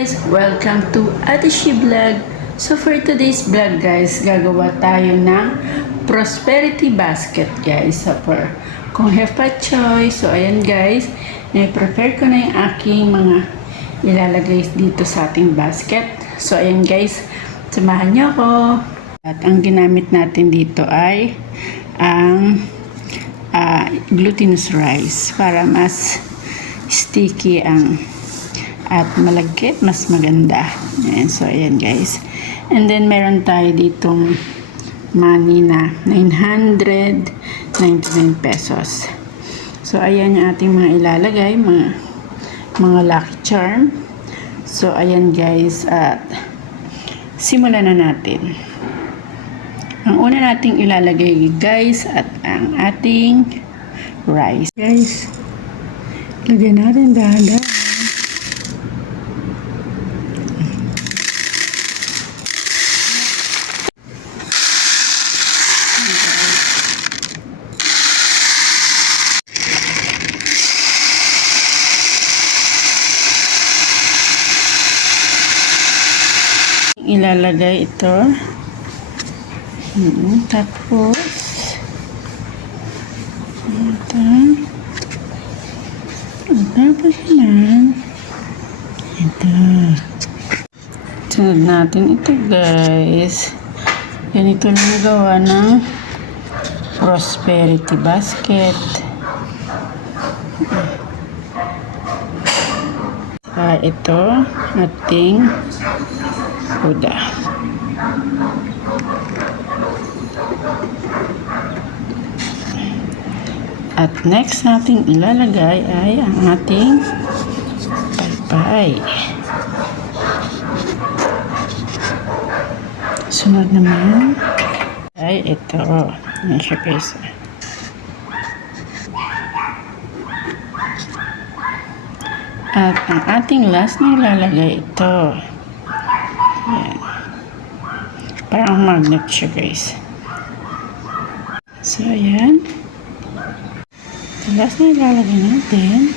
Guys, welcome to Ate She Vlog. So for today's vlog guys, gagawa tayo ng prosperity basket guys. So for kung have a choice. So ayan guys, i-prepare ko na yung aking mga ilalagay dito sa ating basket. So ayan guys, samahan niyo ako. At ang ginamit natin dito ay ang glutinous rice para mas sticky ang at malagkit, mas maganda. Ayan, so ayan guys. And then meron tayo ditong money na 999 pesos. So ayan yung ating mga ilalagay, mga lucky charm. So ayan guys, at simulan na natin. Ang una nating ilalagay guys at ang ating rice. Guys, lagyan natin dahan-dahan. Ilalagay ito. Tapos ito. Tapos naman ito. Sunod natin ito guys. Ganito lang gawa ng prosperity basket. Ito ating Buddha. At next natin ilalagay ay ang ating palpay. Sunod naman ay ito. Yan siya guys. At ang ating last na ilalagay ito. Yan. Parang magnet siya guys. So ayan. Ito last na ilalagay natin.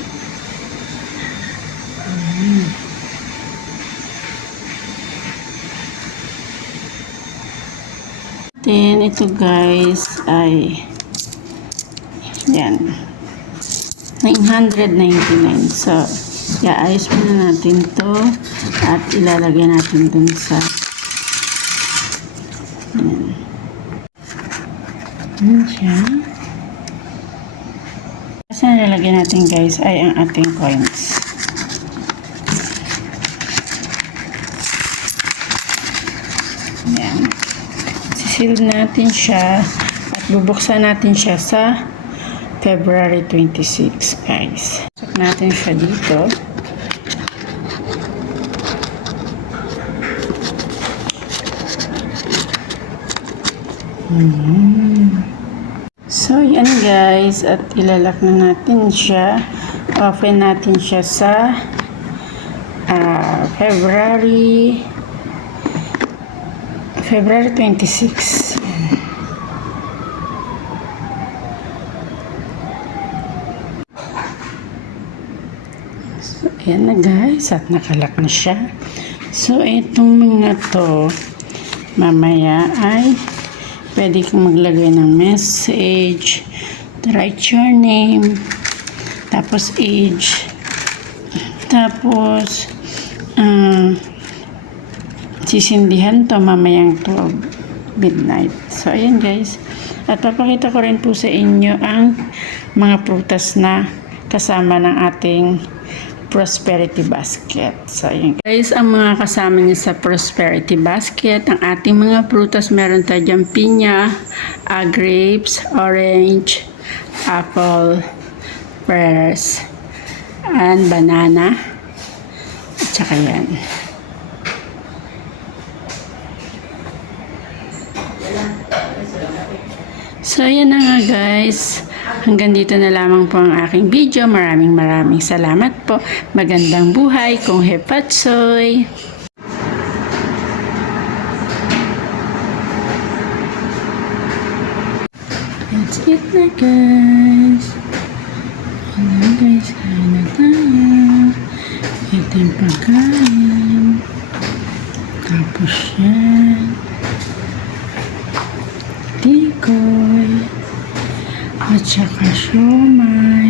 Then ito guys ay yan. 999. So ayos muna natin to at ilalagay natin dun sa yan siya. Kasi nilalagay natin guys ay ang ating coins. Yan. Sisil natin siya at bubuksan natin siya sa February 26 guys. Pasok natin siya dito. So yan guys, at ilalak na natin siya. Open natin siya sa February 26. So ayan na guys, at nakalak na siya. So itong mga to mamaya ay pwede kang maglagay ng message, write your name, tapos age, tapos sisindihan to mamayang 12 midnight. So ayan guys, at papakita ko rin po sa inyo ang mga prutas na kasama ng ating prosperity basket. So ayan guys, ang mga kasama niya sa prosperity basket, ang ating mga prutas, meron tayo dyan pinya, grapes, orange, apple, pears, and banana, at saka yan. So ayan na nga guys, hanggang dito na lamang po ang aking video. Maraming salamat po. Magandang buhay kung hepatsoy. That's it na guys. Ayan guys, kain na tayo. Ito yung pagkain. Tapos yan. Tikoy. At saka siomay.